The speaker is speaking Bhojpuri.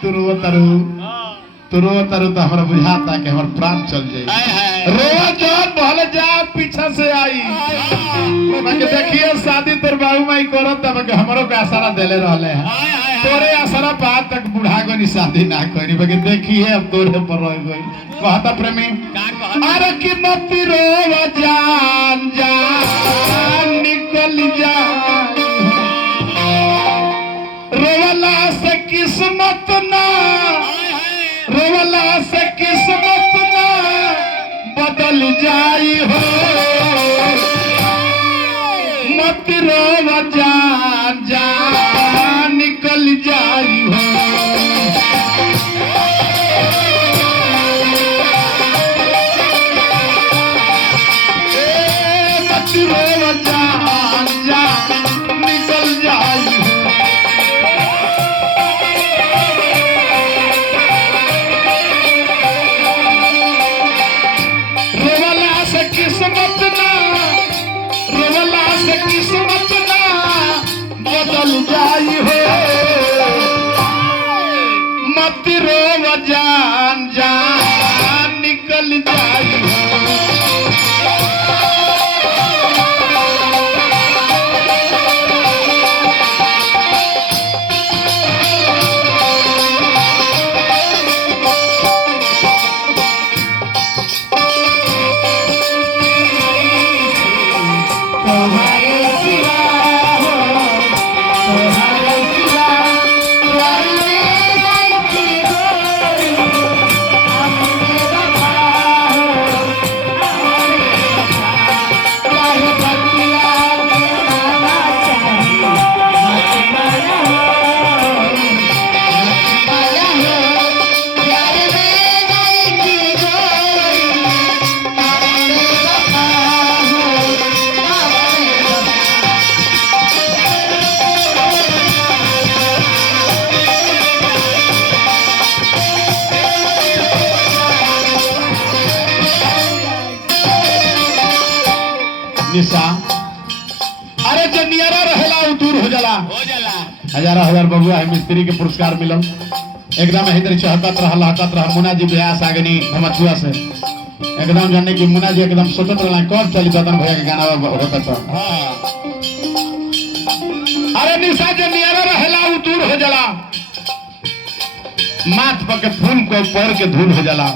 तुरो तरु तो हमरा बुझाता कि हमर प्राण चल जाई। रोवा जान भले जा पीछा से आई मके देखिए शादी तोर बाबू माई करत तब के हमरो के आसरा देले रहले हैं। तोरे आसरा बात तक बुढ़ा गनी शादी ना करी बके देखिए अब तोरे पर रह गई कहता प्रेमी का कहता अरे कि मत रोवा जान जान निकल जा रोवला से किस्मत ना रोवला से किस्मत ना बदल जाई हो मत रोव जान जान निकल जाई हो मत रोव जान जान निकल जाई हो किस्मत ना रोवला से किस्मत ना बदल जाई हो मत रोव जान जान निकल जाई हो निशा अरे जो नियरा रहेला उ दूर हो जाला हजार हजार बबुआ है मिस्त्री के पुरस्कार मिलल एकदम इधर चहकत रहा मुन्ना जी ब्यास आगनी धमचुआ से एकदम जाने की मुन्ना जी एकदम सोचत रहला कब चली ददन भैया के गाना होता था। अरे निशा जो नियरा रहेला उ दूर हो जाला माथ पर के फूल को पैर के धूल हो जाला।